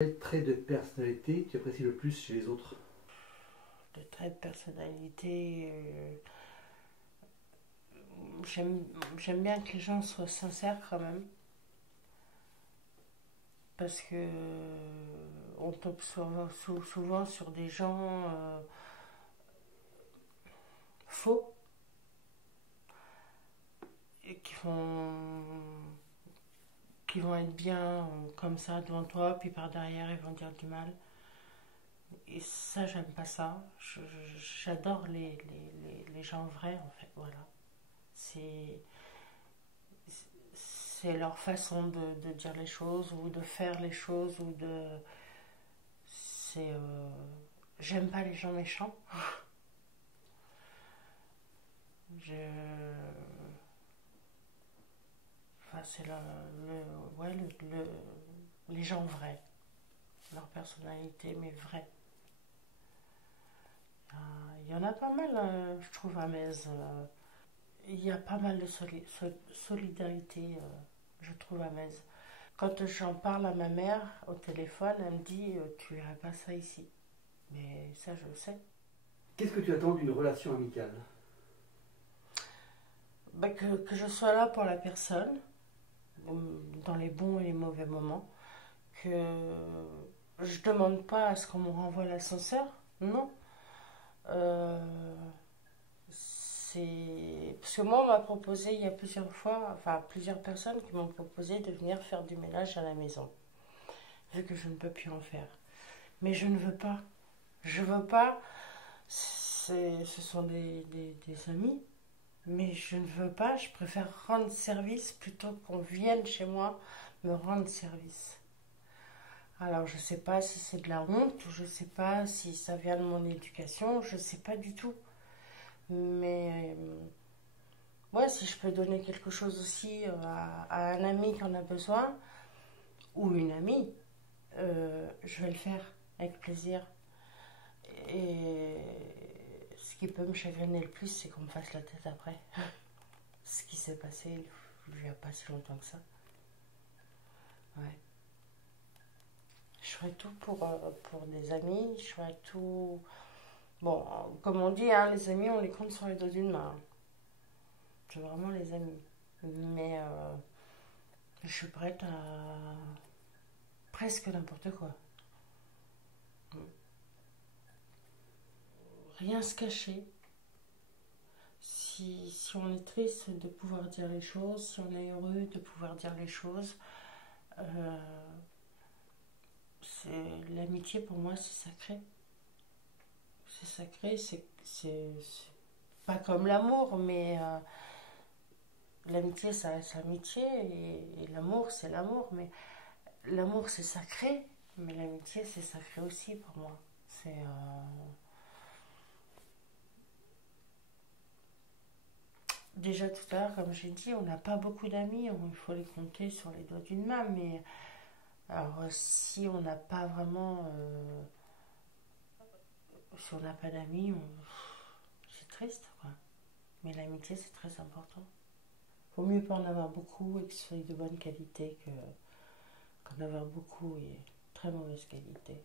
Quel trait de personnalité tu apprécies le plus chez les autres? De traits de personnalité, j'aime bien que les gens soient sincères quand même, parce que on tombe souvent sur des gens faux et qui vont être bien comme ça devant toi, puis par derrière ils vont dire du mal. Et ça, j'aime pas ça. J'adore les gens vrais, en fait. Voilà. C'est c'est leur façon de dire les choses ou de faire les choses ou de. C'est. J'aime pas les gens méchants. Je. Enfin, c'est ouais, les gens vrais. Leur personnalité, mais vraie. Il y en a pas mal, je trouve, à Metz. Il y a pas mal de solidarité, je trouve, à Metz. Quand j'en parle à ma mère au téléphone, elle me dit tu verras pas ça ici. Mais ça, je le sais. Qu'est-ce que tu attends d'une relation amicale? Bah, que je sois là pour la personne, dans les bons et les mauvais moments. Que je demande pas à ce qu'on me renvoie l'ascenseur, non. Euh, Parce que moi, on m'a proposé il y a plusieurs fois, enfin plusieurs personnes qui m'ont proposé de venir faire du ménage à la maison, vu que je ne peux plus en faire. Mais je ne veux pas. Je veux pas. Ce sont des amis, mais je ne veux pas. Je préfère rendre service plutôt qu'on vienne chez moi me rendre service. Alors je sais pas si c'est de la honte, ou je sais pas si ça vient de mon éducation, je sais pas du tout. Mais ouais, si je peux donner quelque chose aussi à un ami qui en a besoin, ou une amie, je vais le faire avec plaisir. Et ce qui peut me chagriner le plus, c'est qu'on me fasse la tête après. Ce qui s'est passé il n'y a pas si longtemps que ça. Ouais. Je ferai tout pour des amis, je ferai tout. Bon, comme on dit, hein, les amis, on les compte sur les doigts d'une main. C'est vraiment les amis. Mais je suis prête à presque n'importe quoi. Rien se cacher. Si on est triste, de pouvoir dire les choses. Si on est heureux, de pouvoir dire les choses. Euh, L'amitié, pour moi, c'est sacré. C'est sacré, c'est pas comme l'amour, mais l'amitié, ça reste l'amitié, et l'amour, c'est l'amour. Mais l'amour, c'est sacré, mais l'amitié, c'est sacré aussi pour moi. C'est. Déjà tout à l'heure, comme j'ai dit, on n'a pas beaucoup d'amis, il faut les compter sur les doigts d'une main, mais alors si on n'a pas vraiment. Si on n'a pas d'amis, c'est triste, quoi. Mais l'amitié, c'est très important. Vaut mieux pas en avoir beaucoup et que ce soit de bonne qualité qu'en avoir beaucoup et très mauvaise qualité.